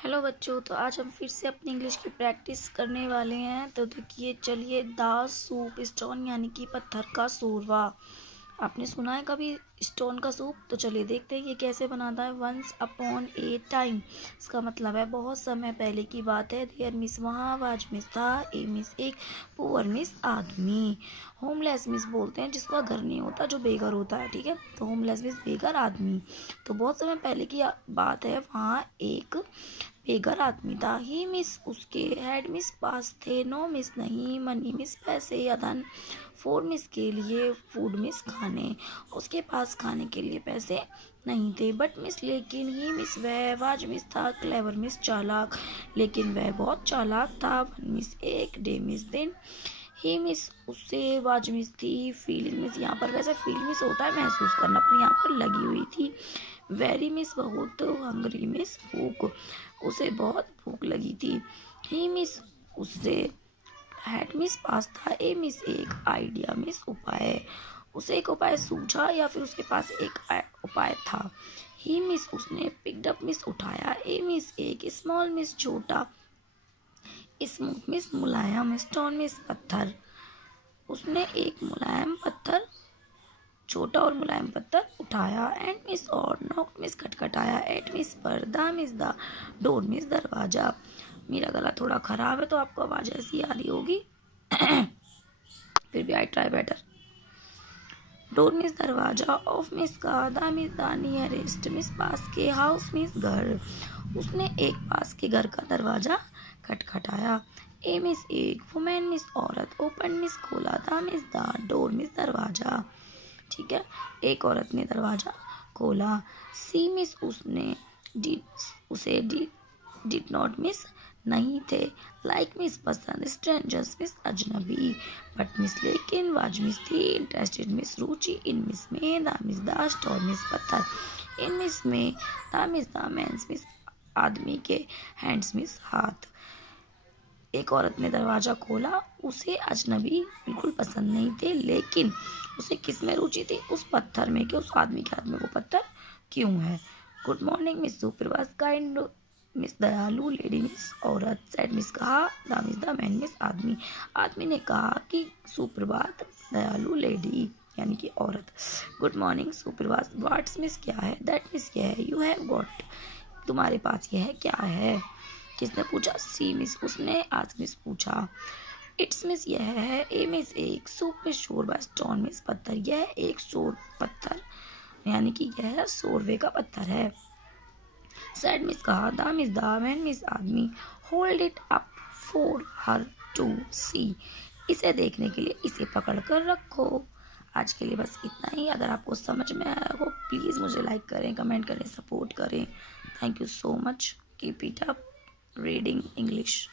Hello बच्चों, तो आज हम फिर से अपनी इंग्लिश की प्रैक्टिस करने वाले हैं। तो देखिए, चलिए, द सूप स्टोन यानी कि पत्थर का शोरबा। आपने सुना है कभी स्टोन का सूप? तो चलिए देखते हैं ये कैसे बनाता है। वंस अपॉन ए टाइम, इसका मतलब है बहुत समय पहले की बात है। देयर मिस, वहाँ, वाज मिस था, ए मिस एक, पुअर मिस आदमी, होमलेस मिस बोलते हैं जिसका घर नहीं होता, जो बेघर होता है। ठीक है, तो होमलेस मिस बेघर आदमी। तो बहुत समय पहले की बात है, वहाँ एक बेघर आदमी था। ही मिस, उसके, हेड मिस पास थे, नो मिस नहीं, मनी मिस पैसे या धन, फोर मिस के लिए, फूड मिस खाने, उसके पास खाने के लिए पैसे नहीं थे। बट मिस, लेकिन, ही मिस वह, वाज मिस था, क्लेवर मिस चालाक, लेकिन वह बहुत चालाक था। वन मिस एक, डे मिस दिन, ही मिस उससे, वाज मिस थी, फीलिंग मिस, यहाँ पर वैसे फील मिस होता है महसूस करना, पर यहाँ पर लगी हुई थी। वेरी मिस बहुत, हंग्री मिस भूख, उसे बहुत भूख लगी थी। ही मिस उससे, had miss pasta, A miss एक, आइडिया मिस उपाय, उसे एक उपाय सूझा या फिर उसके पास एक उपाय था। ही मिस उसने, पिक्ड अप मिस उठाया, ए मिस एक, स्मॉल मिस छोटा, स्मूथ मिस मुलायम, स्टोन मिस पत्थर, उसने एक मुलायम पत्थर, छोटा और मुलायम पत्थर उठाया। एंड मिस और, नॉक मिस खटखटाया, एट मिस पर, the miss the, door miss दरवाजा। मेरा गला थोड़ा खराब है तो आपको आवाज़ ऐसी आ रही होगी फिर भी I try better. Door miss दरवाजा, ऑफ मिस का, the miss the nearest, miss पास के, हाउस मिस घर, उसने एक पास के घर का दरवाजा खटखटाया। ए मिस एक, वुमेन मिस औरत, ओपन मिस खोला, the miss the, door miss दरवाजा। ठीक है, एक औरत ने दरवाजा खोला। सी मिस उसने, उसे, डिड नॉट मिस नहीं थे, लाइक मिस पसंद, स्ट्रेंजर्स मिस अजनबी, बट मिस लेकिन, वाज मिस थी, इंटरेस्टेड मिस रुचि, इन मिस में, द मिस द, स्टोन मिस पत्थर, इन मिस में, द मिस द, मैंस मिस आदमी के, हैंड्स मिस हाथ। एक औरत ने दरवाजा खोला, उसे अजनबी बिल्कुल पसंद नहीं थे, लेकिन उसे किस में रुचि थी? उस पत्थर में, कि उस आदमी के हाथ में वो पत्थर क्यों है। गुड मॉर्निंग मिस सुप्रभात, काइंड मिस दयालु, लेडी मिस औरत, सैड मिस कहा, the miss the man miss आदमी, आदमी ने कहा कि सुप्रभात, दयालु लेडी यानी कि औरत। गुड मॉर्निंग सुप्रभात, व्हाट्स मिस क्या है, दैट मिस क्या है, यू हैव गॉट, तुम्हारे पास यह क्या है। किसने पूछा? सी मिस, उसने आज मिस पूछा। इट्स मिस यह है, ए मिस एक, सूप मिस शोरबा, स्टोन मिस पत्थर, यह एक शोर पत्थर यानी कि यह शोरबे का पत्थर है। सैड मिस कहा, the miss the, man miss आदमी, hold it up for her to see, इसे देखने के लिए इसे पकड़ कर रखो। आज के लिए बस इतना ही। अगर आपको समझ में आया हो प्लीज़ मुझे लाइक करें, कमेंट करें, सपोर्ट करें। Thank you so much. Keep it up reading English.